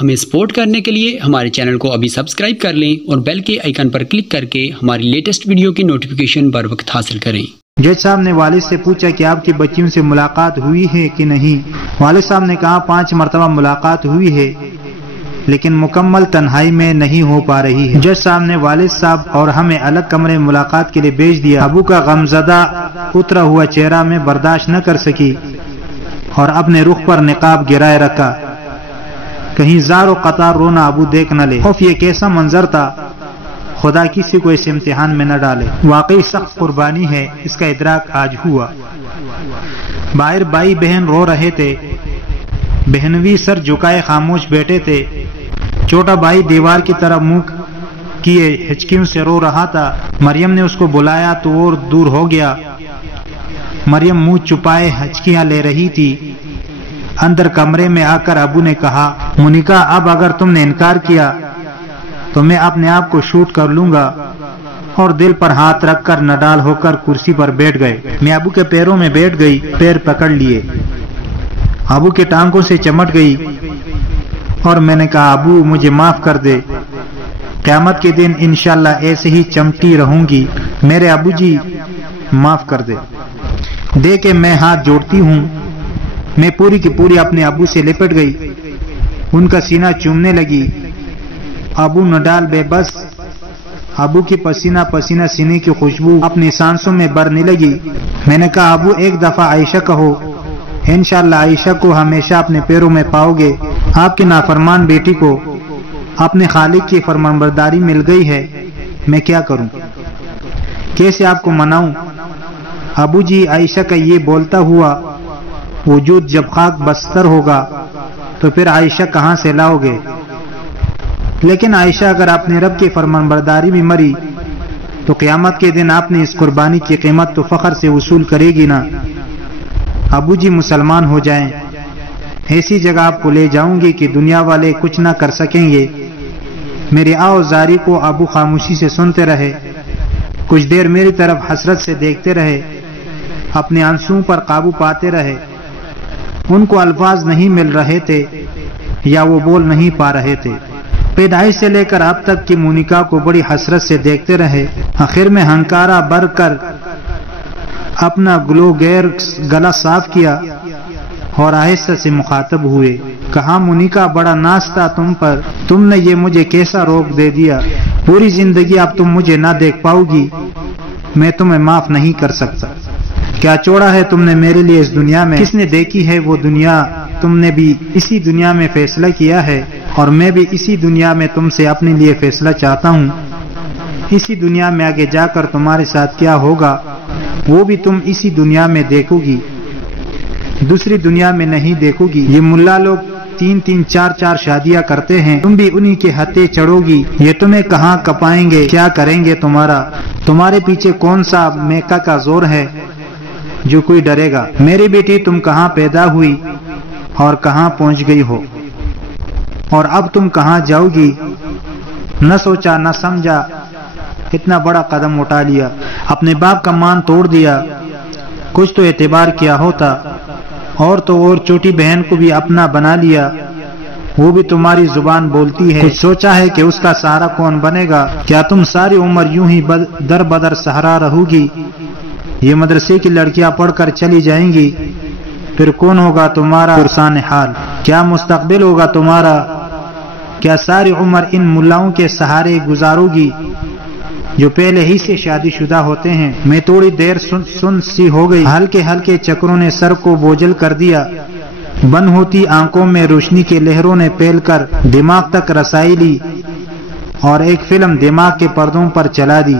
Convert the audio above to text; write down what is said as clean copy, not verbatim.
ہمیں سپورٹ کرنے کے لیے ہمارے چینل کو ابھی سبسکرائب کر لیں اور بیل کے آئیکن پر کلک کر کے ہماری لیٹسٹ ویڈیو کی نوٹیفیکیشن بر وقت حاصل کریں۔ جج صاحب نے والد سے پوچھا کہ آپ کی بچیوں سے ملاقات ہوئی ہے کہ نہیں۔ والد صاحب نے کہا 5 مرتبہ ملاقات ہوئی ہے لیکن مکمل تنہائی میں نہیں ہو پا رہی ہے۔ جج صاحب نے والد صاحب اور ہمیں الگ کمرے ملاقات کے لیے بھیج دیا۔ ابو کا غمزدہ اترا ہوا چہرہ میں برداشت نہ کر سکی اور اپنے رخ پر نقاب گرائے رکھا، کہیں زار و قطار رونا ابو دیکھ نہ لے۔ خوف یہ کیسا منظر تھا، خدا کسی کو اس امتحان میں نہ ڈالے۔ واقعی سخت قربانی ہے، اس کا ادراک آج ہوا۔ باہر بھائی بہن رو رہے تھے، بہنوی سر جھکائے خاموش بیٹھے تھے، چھوٹا بھائی دیوار کی طرف منہ کیے ہچکیوں سے رو رہا تھا۔ مریم نے اس کو بلایا تو اور دور ہو گیا۔ مریم منہ چھپائے ہچکیاں لے رہی تھی۔ اندر کمرے میں آ کر ابو نے کہا، مونیکا اب اگر تم نے انکار کیا تو میں اپنے آپ کو شوٹ کر لوں گا، اور دل پر ہاتھ رکھ کر نڈال ہو کر کرسی پر بیٹھ گئے۔ میں ابو کے پیروں میں بیٹھ گئی، پیر پکڑ لیے، ابو کے ٹانگوں سے چمٹ گئی اور میں نے کہا، ابو مجھے معاف کر دے، قیامت کے دن انشاءاللہ ایسے ہی چمٹی رہوں گی، میرے ابو جی معاف کر دے۔ دے کے میں ہاتھ جوڑتی ہوں۔ میں پوری کی پوری اپنے ابو سے لپٹ گئی، ان کا سینہ چومنے لگی۔ ابو نڈال بے بس، ابو کی پسینہ پسینہ سینے کی خوشبو اپنی سانسوں میں بھرنے لگی۔ میں نے کہا، ابو ایک دفعہ عائشہ کہو، انشاءاللہ عائشہ کو ہمیشہ اپنے پیروں میں پاؤ گے۔ آپ کی نافرمان بیٹی کو اپنے خالق کی فرمانبرداری مل گئی ہے، میں کیا کروں، کیسے آپ کو مناؤں؟ ابو جی عائشہ کا یہ بولتا ہوا وجود جب خاک بستر ہوگا تو پھر عائشہ کہاں سے لاؤ گے؟ لیکن عائشہ اگر اپنے رب کی فرمانبرداری میں مری تو قیامت کے دن آپ نے اس قربانی کی قیمت تو فخر سے وصول کرے گی نا۔ ابو جی مسلمان ہو جائیں، ایسی جگہ آپ کو لے جاؤں گی کہ دنیا والے کچھ نہ کر سکیں گے۔ میری آوازاری کو ابو خاموشی سے سنتے رہے، کچھ دیر میری طرف حسرت سے دیکھتے رہے، اپنے آنسوؤں پر قابو پاتے رہے۔ ان کو الفاظ نہیں مل رہے تھے یا وہ بول نہیں پا رہے تھے۔ پیدائش سے لے کر اب تک کی مونیکا کو بڑی حسرت سے دیکھتے رہے۔ آخر میں ہنکارا بھر کر اپنا گلا صاف کیا اور آہستہ سے مخاطب ہوئے، کہا، مونیکا بڑا ناز تھا تم پر، تم نے یہ مجھے کیسا روک دے دیا، پوری زندگی اب تم مجھے نہ دیکھ پاؤ گی، میں تمہیں معاف نہیں کر سکتا۔ کیا چھوڑا ہے تم نے میرے لیے اس دنیا میں، کس نے دیکھی ہے وہ دنیا، تم نے بھی اسی دنیا میں فیصلہ کیا ہے اور میں بھی اسی دنیا میں تم سے اپنے لیے فیصلہ چاہتا ہوں۔ اسی دنیا میں آگے جا کر تمہارے ساتھ کیا ہوگا وہ بھی تم اسی دنیا میں دیکھو گی، دوسری دنیا میں نہیں دیکھو گی۔ یہ ملا لوگ 3 4 شادیاں کرتے ہیں، تم بھی انہی کے ہتھے چڑھو گی، یہ تمہیں کہاں کپائیں گے، کیا کریں گے تمہارے پیچھے کون سا میکا کا زور ہے جو کوئی ڈرے گا؟ میری بیٹی تم کہاں پیدا ہوئی اور کہاں پہنچ گئی ہو، اور اب تم کہاں جاؤ گی؟ نہ سوچا نہ سمجھا، اتنا بڑا قدم اٹھا لیا، اپنے باپ کا مان توڑ دیا۔ کچھ تو اعتبار کیا ہوتا، اور تو اور چھوٹی بہن کو بھی اپنا بنا لیا، وہ بھی تمہاری زبان بولتی ہے۔ کچھ سوچا ہے کہ اس کا سہارا کون بنے گا؟ کیا تم ساری عمر یوں ہی در بدر سہارا رہو گی؟ یہ مدرسے کی لڑکیاں پڑھ کر چلی جائیں گی، پھر کون ہوگا تمہارا پرسان حال؟ کیا مستقبل ہوگا تمہارا؟ کیا ساری عمر ان ملاؤں کے سہارے گزارو گی جو پہلے ہی سے شادی شدہ ہوتے ہیں؟ میں تھوڑی دیر سن سی ہو گئی، ہلکے ہلکے چکروں نے سر کو بوجھل کر دیا، بند ہوتی آنکھوں میں روشنی کے لہروں نے پھیل کر دماغ تک رسائی لی اور ایک فلم دماغ کے پردوں پر چلا دی۔